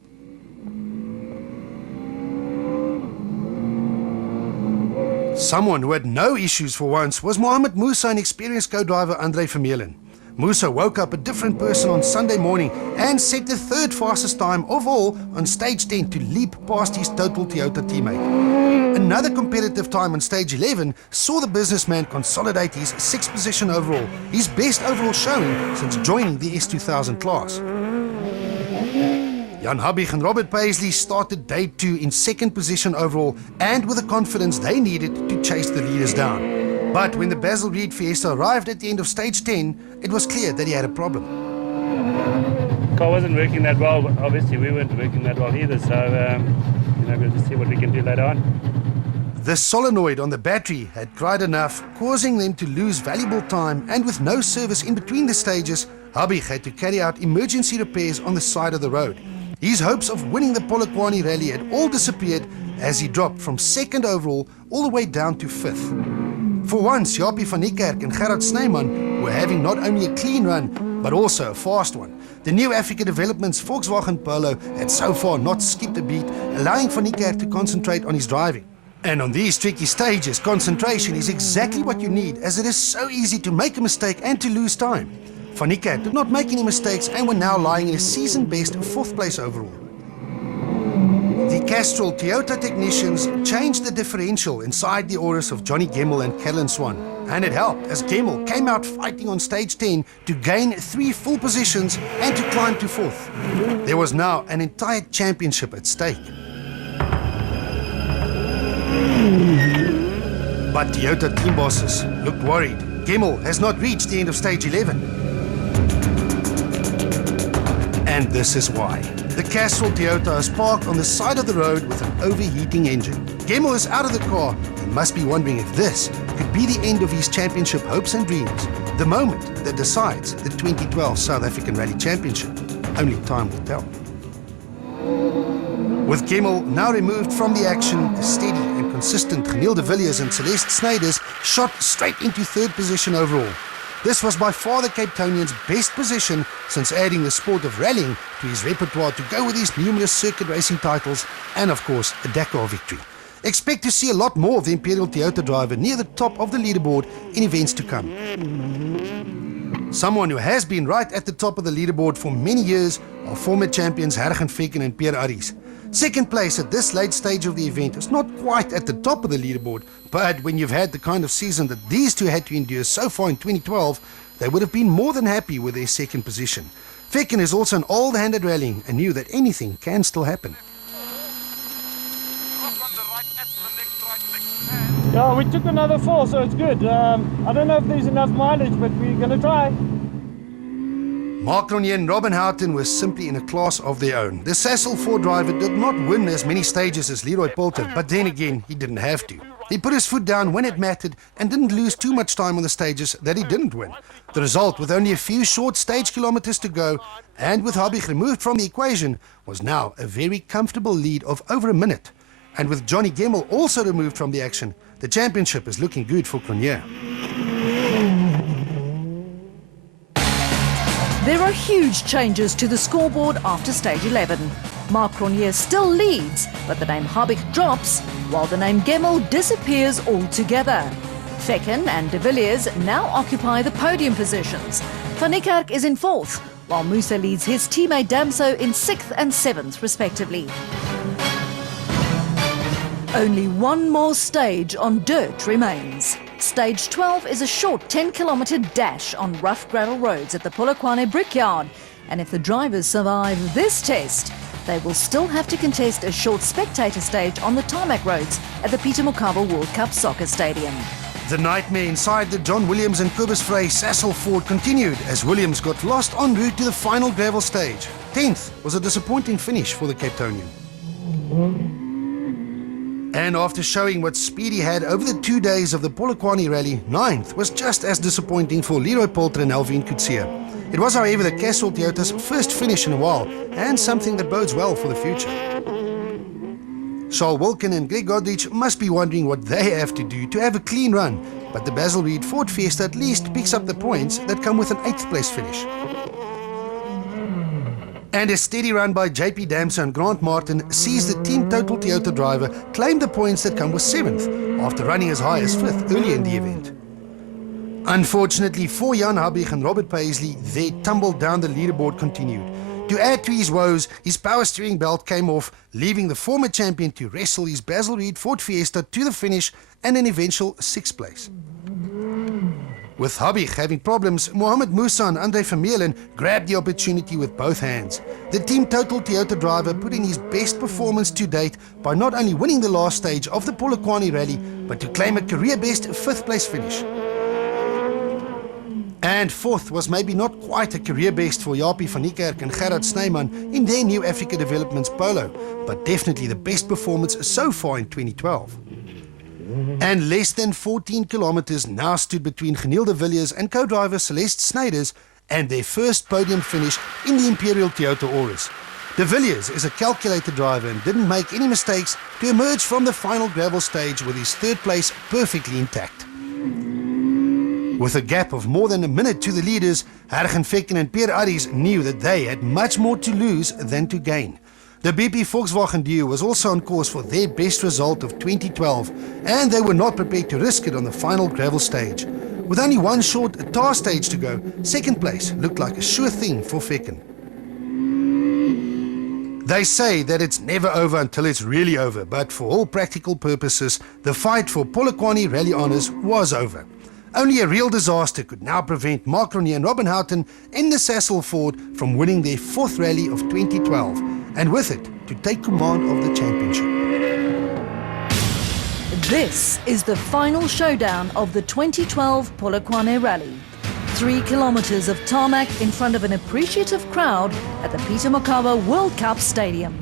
Someone who had no issues for once was Mohamed Musa and experienced co-driver Andre Vermeulen. Musa woke up a different person on Sunday morning and set the 3rd fastest time of all on stage 10 to leap past his total Toyota teammate. Another competitive time on stage 11 saw the businessman consolidate his 6th position overall, his best overall showing since joining the S2000 class. Jan Habig and Robert Paisley started day 2 in 2nd position overall and with the confidence they needed to chase the leaders down. But when the Basil Reed Fiesta arrived at the end of stage 10, it was clear that he had a problem. The car wasn't working that well, but obviously we weren't working that well either, so we'll just see what we can do later on. The solenoid on the battery had cried enough, causing them to lose valuable time, and with no service in between the stages, Habig had to carry out emergency repairs on the side of the road. His hopes of winning the Polokwane Rally had all disappeared, as he dropped from 2nd overall all the way down to 5th. For once, Japie van Niekerk and Gerard Snyman were having not only a clean run, but also a fast one. The new Africa Developments Volkswagen Polo had so far not skipped a beat, allowing van Niekerk to concentrate on his driving. And on these tricky stages, concentration is exactly what you need, as it is so easy to make a mistake and to lose time. Van Niekerk did not make any mistakes and were now lying in a season-best 4th place overall. The Castrol Toyota technicians changed the differential inside the Auris of Johnny Gemmell and Kellen Swan. And it helped, as Gemmell came out fighting on stage 10 to gain 3 full positions and to climb to 4th. There was now an entire championship at stake. But Toyota team bosses looked worried. Gemmell has not reached the end of stage 11. And this is why. The Castrol Toyota is parked on the side of the road with an overheating engine. Gemmell is out of the car and must be wondering if this could be the end of his championship hopes and dreams. The moment that decides the 2012 South African Rally Championship. Only time will tell. With Gemmell now removed from the action, steady and consistent Geniel de Villiers and Celeste Snyders shot straight into 3rd position overall. This was by far the Cape Townian's best position since adding the sport of rallying to his repertoire to go with his numerous circuit racing titles and, of course, a Dakar victory. Expect to see a lot more of the Imperial Toyota driver near the top of the leaderboard in events to come. Someone who has been right at the top of the leaderboard for many years are former champions Hergen Vekken and Pierre Arries. 2nd place at this late stage of the event is not quite at the top of the leaderboard, but when you've had the kind of season that these two had to endure so far in 2012, they would have been more than happy with their 2nd position. Vekken is also an old hand at rallying and knew that anything can still happen. Yeah, we took another 4, so it's good. I don't know if there's enough mileage, but we're going to try. Mark Cronje and Robin Houghton were simply in a class of their own. The Sassel 4 driver did not win as many stages as Leroy Poulter, but then again, he didn't have to. He put his foot down when it mattered and didn't lose too much time on the stages that he didn't win. The result, with only a few short stage kilometers to go, and with Habig removed from the equation, was now a very comfortable lead of over a minute. And with Johnny Gemmell also removed from the action, the championship is looking good for Cronje. There are huge changes to the scoreboard after stage 11. Mark Cronje still leads, but the name Habig drops, while the name Gemmell disappears altogether. Vekken and de Villiers now occupy the podium positions. Van Niekerk is in 4th, while Musa leads his teammate Damso in 6th and 7th respectively. Only one more stage on dirt remains. Stage 12 is a short 10-kilometre dash on rough gravel roads at the Polokwane Brickyard. And if the drivers survive this test, they will still have to contest a short spectator stage on the tarmac roads at the Peter Mokaba World Cup Soccer Stadium. The nightmare inside the John Williams and Cobus Frey Sassel Ford continued as Williams got lost en route to the final gravel stage. 10th was a disappointing finish for the Cape Townian. And after showing what speed he had over the 2 days of the Polokwane Rally, 9th was just as disappointing for Leroy Poulter and Alvin Coetzee. It was, however, the Castrol Toyota's first finish in a while, and something that bodes well for the future. Charles Wilken and Greg Godrich must be wondering what they have to do to have a clean run, but the Basil Reed Ford Fiesta at least picks up the points that come with an 8th place finish. And a steady run by JP Damso and Grant Martin sees the Team Total Toyota driver claim the points that come with 7th, after running as high as 5th earlier in the event. Unfortunately for Jan Habig and Robert Paisley, their tumble down the leaderboard continued. To add to his woes, his power steering belt came off, leaving the former champion to wrestle his Basil Reed Ford Fiesta to the finish and an eventual 6th place. With Habig having problems, Mohamed Musa and Andre Vermeulen grabbed the opportunity with both hands. The Team Total Toyota driver put in his best performance to date by not only winning the last stage of the Polokwane Rally, but to claim a career-best 5th place finish. And 4th was maybe not quite a career best for Japie van Niekerk and Gerard Snyman in their new Africa Developments Polo, but definitely the best performance so far in 2012. And less than 14 kilometers now stood between Geniel de Villiers and co-driver Celeste Snyders and their first podium finish in the Imperial Toyota Auris. De Villiers is a calculated driver and didn't make any mistakes to emerge from the final gravel stage with his third place perfectly intact. With a gap of more than a minute to the leaders, Hergenvecken and Pierre Arries knew that they had much more to lose than to gain. The BP Volkswagen duo was also on course for their best result of 2012, and they were not prepared to risk it on the final gravel stage. With only one short tar stage to go, second place looked like a sure thing for Vecken. They say that it's never over until it's really over, but for all practical purposes, the fight for Polokwane Rally honours was over. Only a real disaster could now prevent Mark Ronier and Robin Houghton in the Sasol Ford from winning their fourth rally of 2012, and with it, to take command of the championship. This is the final showdown of the 2012 Polokwane Rally. 3 kilometers of tarmac in front of an appreciative crowd at the Peter Mokaba World Cup Stadium.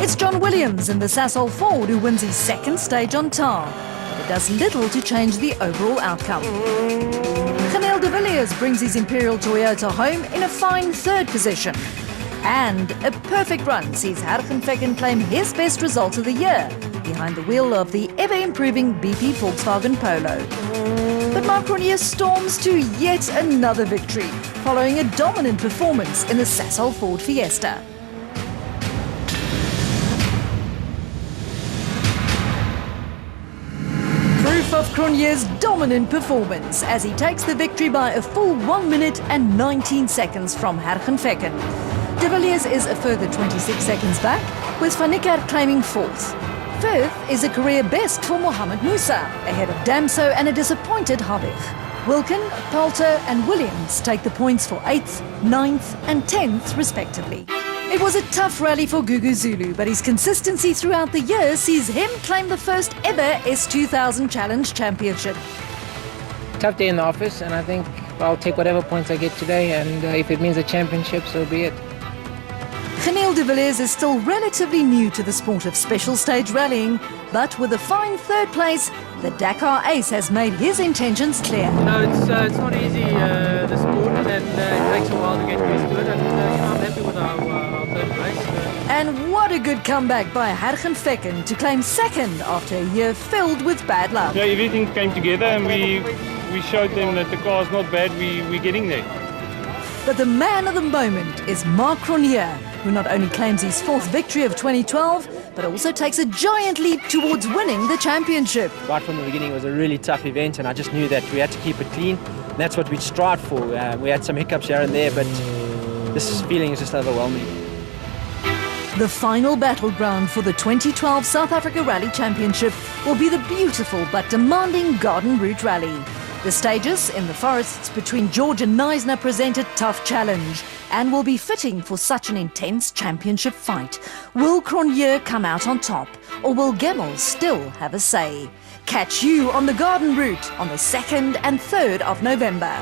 It's John Williams in the Sasol Ford who wins his second stage on tar. It does little to change the overall outcome. De Villiers brings his Imperial Toyota home in a fine third position. And a perfect run sees Hergenvecken claim his best result of the year, behind the wheel of the ever-improving BP Volkswagen Polo. But Mark Ronier storms to yet another victory, following a dominant performance in the Sasol Ford Fiesta. Of Cronier's dominant performance as he takes the victory by a full 1 minute and 19 seconds from Hergenvecken. De Villiers is a further 26 seconds back, with Van Niekerk claiming fourth. Fifth is a career best for Mohamed Musa, ahead of Damso and a disappointed Habig. Wilken, Palter and Williams take the points for 8th, 9th and 10th respectively. It was a tough rally for Gugu Zulu, but his consistency throughout the year sees him claim the first ever S2000 Challenge Championship. Tough day in the office, and I think I'll take whatever points I get today, and if it means a championship, so be it. De Villiers is still relatively new to the sport of special stage rallying, but with a fine third place, the Dakar ace has made his intentions clear. No, it's not easy, the sport, and it takes a while to get used to it, and I'm happy with our third place. And what a good comeback by Hergenvecken to claim second after a year filled with bad luck. Yeah, everything came together and we showed them that the car's not bad, we're getting there. But the man of the moment is Mark Ronier, who not only claims his fourth victory of 2012, but also takes a giant leap towards winning the championship. Right from the beginning, it was a really tough event, and I just knew that we had to keep it clean. That's what we'd strive for. We had some hiccups here and there, but this feeling is just overwhelming. The final battleground for the 2012 South Africa Rally Championship will be the beautiful but demanding Garden Route Rally. The stages in the forests between George and Neisner present a tough challenge and will be fitting for such an intense championship fight. Will Cronje come out on top, or will Gemmel still have a say? Catch you on the Garden Route on the 2nd and 3rd of November.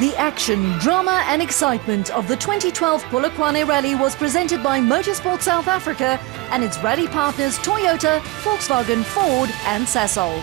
The action, drama and excitement of the 2012 Polokwane Rally was presented by Motorsport South Africa and its rally partners Toyota, Volkswagen, Ford and Sasol.